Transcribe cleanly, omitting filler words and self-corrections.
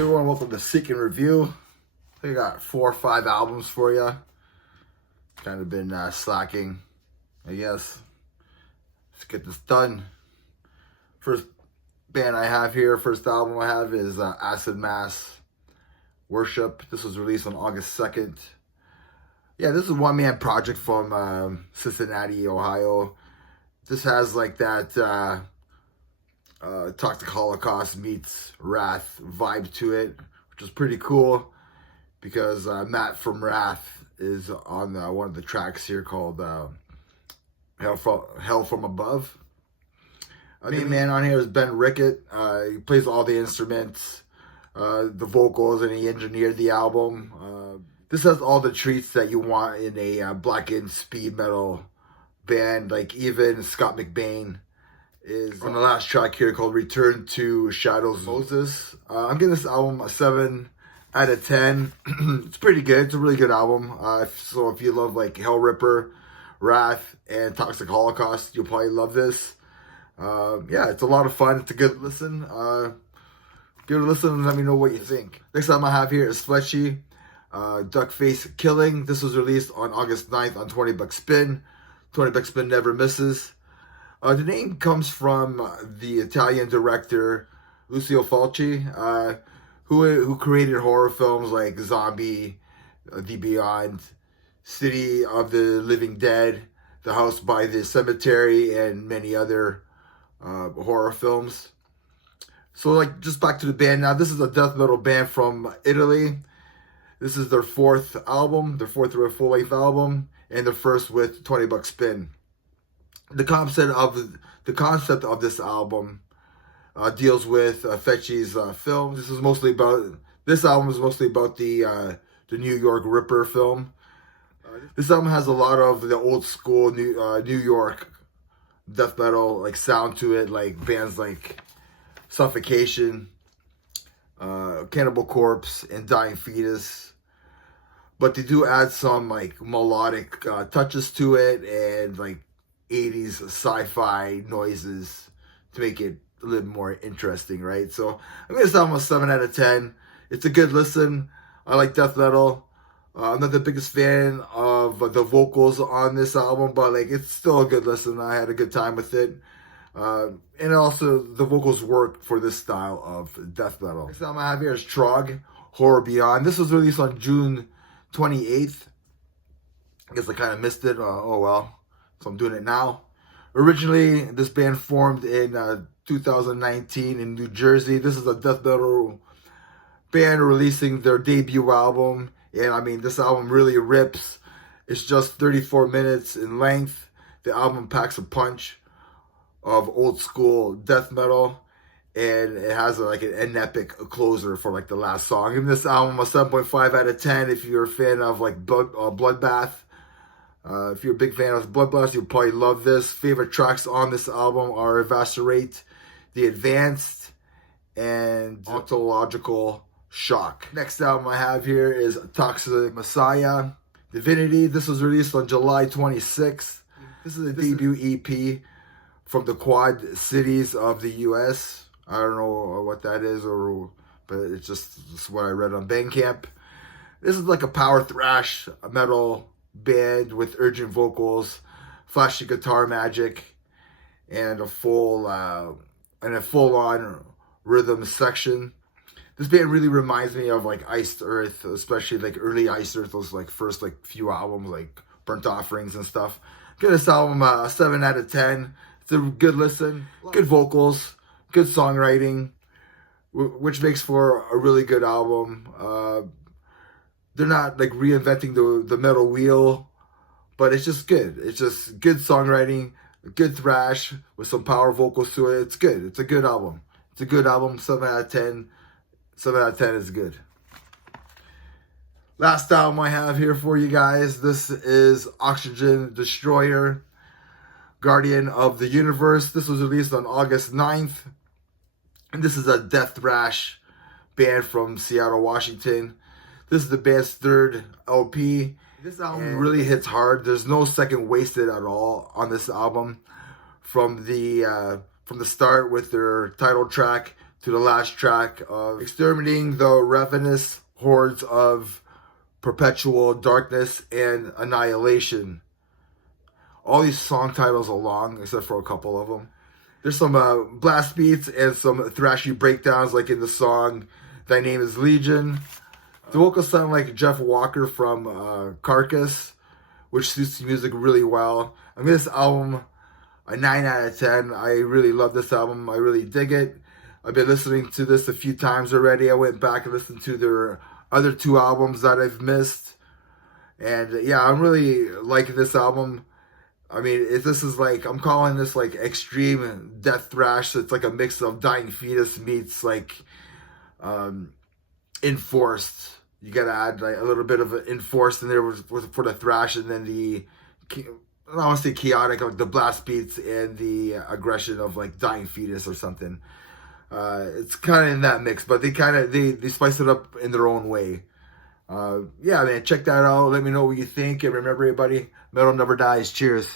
Hey everyone, welcome to Seek and Review. I think I got 4 or 5 albums for you. Kind of been slacking, I guess. Let's get this done. First band I have here, first album I have is Acid Mass Worship. This was released on August 2nd. Yeah, this is a one-man project from Cincinnati, Ohio. This has like that Toxic Holocaust meets Wrath vibe to it, which is pretty cool because Matt from Wrath is on one of the tracks here called Hell From Above. The main man on here is Ben Rickett. He plays all the instruments, the vocals, and he engineered the album. This has all the treats that you want in a blackened speed metal band. Like even Scott McBain is on the last track here called Return to Shadows Moses. I'm giving this album a 7 out of 10. It's pretty good. It's a really good album. So if you love like Hell Ripper, Wrath, and Toxic Holocaust, you'll probably love this. Yeah, it's a lot of fun. It's a good listen. Give it a listen and let me know what you think. Next album I have here is Fulci, Duckface Killing. This was released on August 9th on 20 Buck Spin. 20 Buck Spin never misses. The name comes from the Italian director Lucio Fulci, who created horror films like Zombie, The Beyond, City of the Living Dead, The House by the Cemetery, and many other horror films. So like just back to the band now. This is a death metal band from Italy. This is their 4th album, their 4th full-length album, and their first with 20 Buck Spin. The concept of this album deals with Fulci's film. This album is mostly about the New York Ripper film. This album has a lot of the old school New York death metal like sound to it, like bands like Suffocation, Cannibal Corpse, and Dying Fetus. But they do add some like melodic touches to it and like 80s sci-fi noises to make it a little more interesting, right? So I'm gonna say almost 7 out of 10. It's a good listen. I like death metal. I'm not the biggest fan of the vocals on this album, but like it's still a good listen. I had a good time with it. And also the vocals work for this style of death metal. Next album I have here is Trog, Horror Beyond. This was released on June 28th. I guess I kind of missed it. Oh well. So I'm doing it now. Originally, this band formed in 2019 in New Jersey. This is a death metal band releasing their debut album. And I mean, this album really rips. It's just 34 minutes in length. The album packs a punch of old school death metal. And it has like an epic closer for like the last song. Giving this album a 7.5 out of 10 if you're a fan of like Bloodbath. If you're a big fan of Bloodbath, you'll probably love this. Favorite tracks on this album are Evacerate, The Advanced, and Ontological Shock. Next album I have here is Toxic Messiah, Divinity. This was released on July 26th. This is a debut EP from the Quad Cities of the US. I don't know what that is, but it's just what I read on Bandcamp. This is like a power thrash metal band with urgent vocals, flashy guitar magic, and a full-on rhythm section. This band really reminds me of like Iced Earth, especially like early Iced Earth, those like first like few albums like Burnt Offerings and stuff. Give this album a 7 out of 10. It's a good listen, good vocals, good songwriting, which makes for a really good album. They're not like reinventing the metal wheel, but it's just good. It's just good songwriting, good thrash with some power vocals to it. It's good. It's a good album. It's a good album. 7 out of 10. 7 out of 10 is good. Last album I have here for you guys. This is Oxygen Destroyer, Guardian of the Universe. This was released on August 9th. And this is a death thrash band from Seattle, Washington. This is the band's 3rd LP. This album really hits hard. There's no second wasted at all on this album. From the start with their title track to the last track of Exterminating the Ravenous Hordes of Perpetual Darkness and Annihilation. All these song titles are long, except for a couple of them. There's some blast beats and some thrashy breakdowns, like in the song Thy Name is Legion. The vocals sound like Jeff Walker from Carcass, which suits the music really well. I mean, this album, a 9 out of 10. I really love this album. I really dig it. I've been listening to this a few times already. I went back and listened to their other 2 albums that I've missed. And yeah, I'm really liking this album. I mean, this is like, I'm calling this like extreme death thrash. So it's like a mix of Dying Fetus meets like Enforced. You gotta add like a little bit of Enforced in there for the thrash, and then the, I don't want to say chaotic, like the blast beats and the aggression of like Dying Fetus or something. It's kind of in that mix, but they spice it up in their own way. Yeah, man, check that out. Let me know what you think, and remember, everybody, metal never dies. Cheers.